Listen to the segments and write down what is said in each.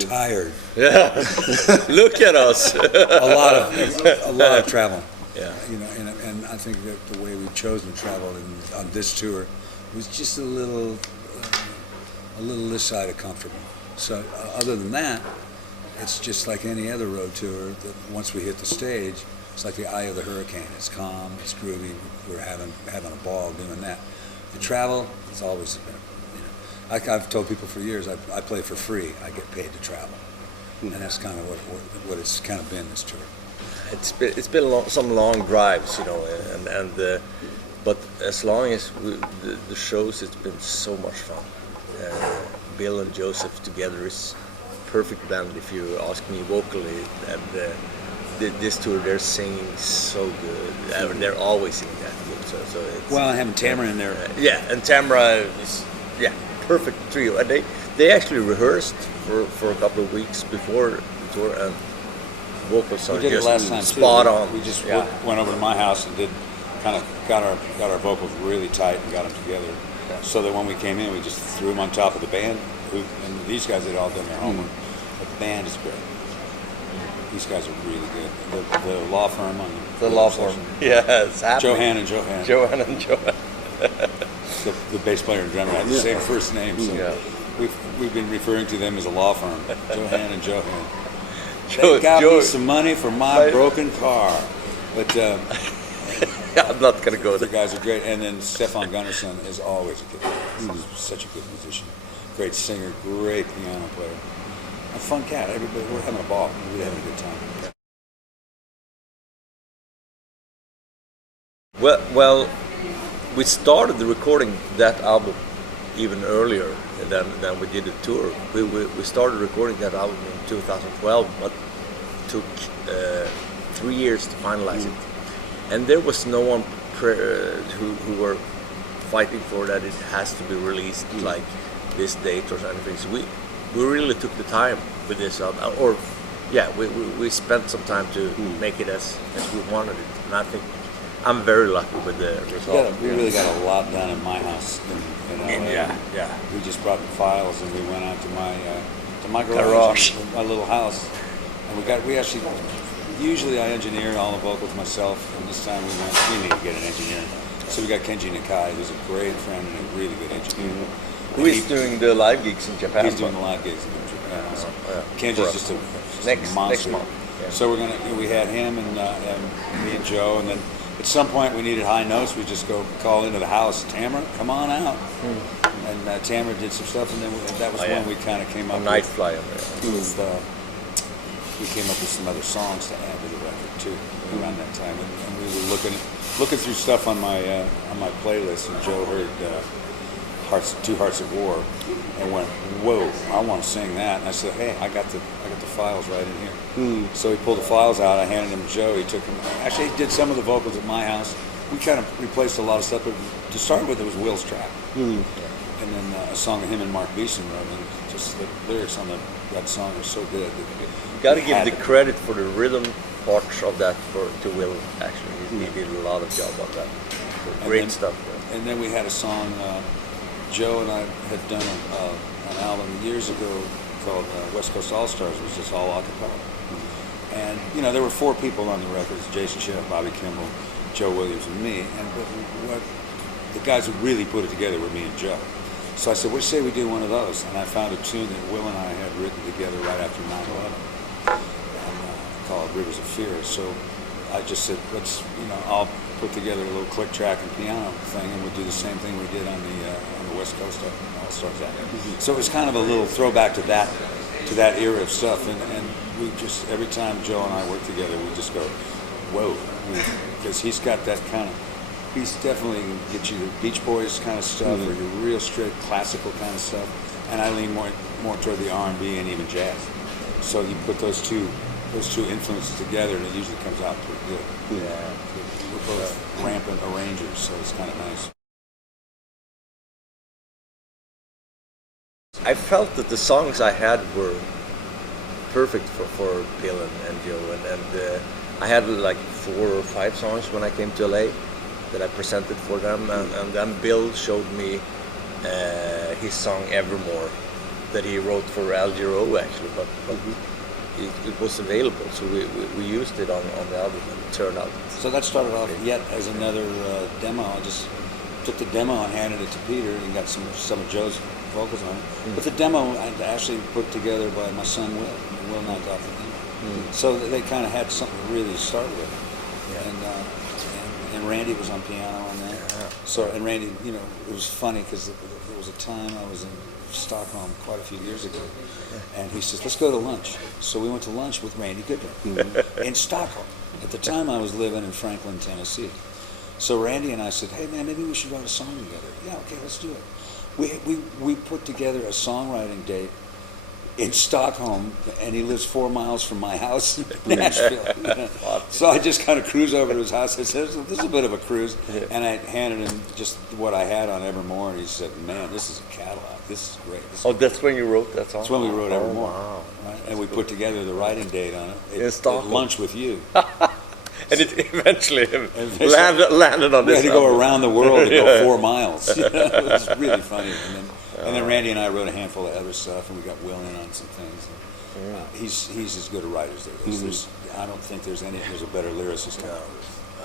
tired. Yeah, look at us. a lot of travel. Yeah, You know, and I think that the way we've chosen to travel on this tour was just a little this side of comfortable. So other than that, it's just like any other road tour. That once we hit the stage, it's like the eye of the hurricane. It's calm, it's groovy. We're having a ball doing that. The travel, it's always been, I've told people for years, I play for free. I get paid to travel, and that's kind of what it's kind of been this tour. it's been some long drives, but as long as the shows, it's been so much fun. Bill and Joseph together is perfect band. If you ask me vocally, and this tour they're singing so good. They're always singing that good. So it's, well, having Tamara in there. And Tamara is perfect trio. And they actually rehearsed for a couple of weeks before the tour, and vocals are just last time spot too. on. We just went over to my house and got our vocals really tight and got them together. Yeah. So that when we came in, we just threw them on top of the band. And these guys had all done their homework. The band is great. These guys are really good. The law firm on the law firm. Yeah, it's happening. Johan and Johan. the bass player and drummer have the same first name. So we've been referring to them as a law firm. Johan and Johan. They got me some money for my broken car. But I'm not going to go the there. guys are great. And then Stefan Gunnarsson is always a good player. He's such a good musician. Great singer, great piano player. A fun cat. Everybody, we're having a ball. We're having a good time. Well, we started recording that album even earlier than we did the tour. We started recording that album in 2012, but took 3 years to finalize it. And there was no one who were fighting for that it has to be released like this date or anything. So we really took the time with this album, we spent some time to make it as we wanted it. And I think I'm very lucky with the result. We really got a lot done in my house in LA. We just brought the files and we went out to my garage, my little house, and we actually. Usually I engineer all the vocals myself, and this time we need to get an engineer. So we got Kenji Nakai, who's a great friend and a really good engineer. Who is doing the live gigs in Japan? He's doing the live gigs in Japan. So Kenji's just a monster. Next month. Yeah. So we had him and me and Joe, and then at some point we needed high notes. We just go call into the house, Tamara, come on out. And Tamara did some stuff, and then that was when we kind of came up Night Fly. We came up with some other songs to add to the record too around that time, and we were looking through stuff on my playlist, and Joe heard Two Hearts of War, and went, "Whoa, I want to sing that." And I said, "Hey, I got the files right in here." So he pulled the files out. I handed them to Joe. He took them. Actually, he did some of the vocals at my house. We kind of replaced a lot of stuff, but to start with, it was Will's track, and then a song that him and Mark Beeson wrote, and just the lyrics on that song are so good. Got to give the credit for the rhythm parts of that to Will. Actually, he did a lot of job on that. Great stuff. And then we had a song. Joe and I had done an album years ago called Westcoast All Stars, which was just all a cappella. And there were 4 people on the records: Jason Sheff, Bobby Kimball, Joe Williams, and me. And what the guys who really put it together were me and Joe. So I said, "What say we do one of those?" And I found a tune that Will and I had written together right after 9/11. Called Rivers of Fear. So I just said, I'll put together a little click track and piano thing, and we'll do the same thing we did on the West Coast All Stars album. So it was kind of a little throwback to that era of stuff, and we just, every time Joe and I work together, we just go, whoa, because he's got that kind of, he's definitely can get you the Beach Boys kind of stuff, or your real straight classical kind of stuff, and I lean more toward the R&B and even jazz. So you put those two influences together, and it usually comes out pretty good. Yeah. We're both rampant arrangers, so it's kind of nice. I felt that the songs I had were perfect for Bill and Joe, and I had like 4 or 5 songs when I came to LA that I presented for them, and then Bill showed me his song Evermore, that he wrote for Al Jarreau actually, but it was available, so we used it on the album, and it turned out. So that started off yet as another demo. I just took the demo and handed it to Peter, and got some of Joe's vocals on it. But the demo I actually put together by my son Will. Will knocked off the demo. So they kind of had something to really start with. And Randy was on piano on that. Yeah. So and Randy, you know, it was funny because there was a time I was in Stockholm quite a few years ago, and he says, "Let's go to lunch." So we went to lunch with Randy Goodman in Stockholm. At the time, I was living in Franklin, Tennessee. So Randy and I said, "Hey man, maybe we should write a song together." Yeah, okay, let's do it. We put together a songwriting date in Stockholm, and he lives 4 miles from my house in Nashville. So I just kind of cruise over to his house. I said, "This is a bit of a cruise," and I handed him just what I had on Evermore, and he said, "Man, this is a catalog. This is great." That's when you wrote that song? That's when we wrote Evermore. Wow. Right? And we put together the writing date on it. In Stockholm. At lunch with you. And it eventually landed on We this had to go album. around the world to go 4 miles. You know, it was really funny. And then Randy and I wrote a handful of other stuff, and we got Will in on some things. And, he's as good a writer as there is. I don't think there's a better lyricist. No,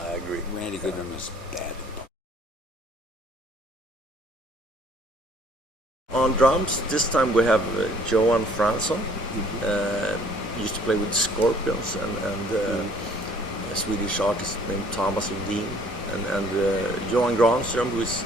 I agree. Randy Goodman is bad. On drums, this time we have Johan Fransson. Used to play with Scorpions, and a Swedish artist named Thomas Lundin, and Johan Granström, who is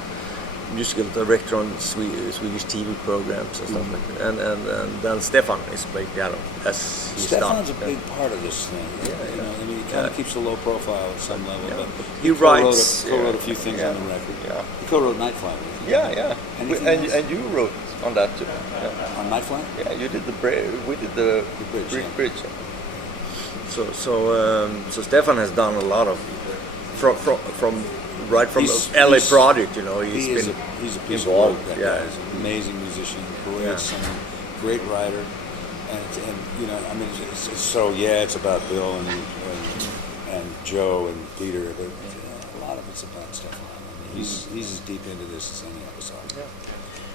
musical director on Swedish TV programs and stuff like that. And then Stefan is playing piano. Stefan's a big part of this thing. You know, I mean, he kind of keeps a low profile at some level, but he writes. Co-wrote a few things on the record. Yeah. He co-wrote Night Flight with you. Yeah. And you wrote on that too. Yeah. On Night Flight? Yeah, you did we did the bridge. So Stefan has done a lot of from LA Project, you know. He's a piece involved, of work. That yeah. guy is an amazing musician, great singer, great writer, and you know, I mean, it's about Bill and Joe and Peter, but a lot of it's about Stefan. I mean, he's as deep into this as any of us are. Yeah.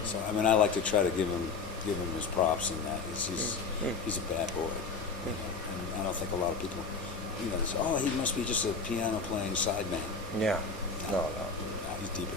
So I mean, I like to try to give him his props in that. He's a bad boy, you know, and I don't think a lot of people, you know, say, "Oh, he must be just a piano playing sideman." Yeah. No. He's deep.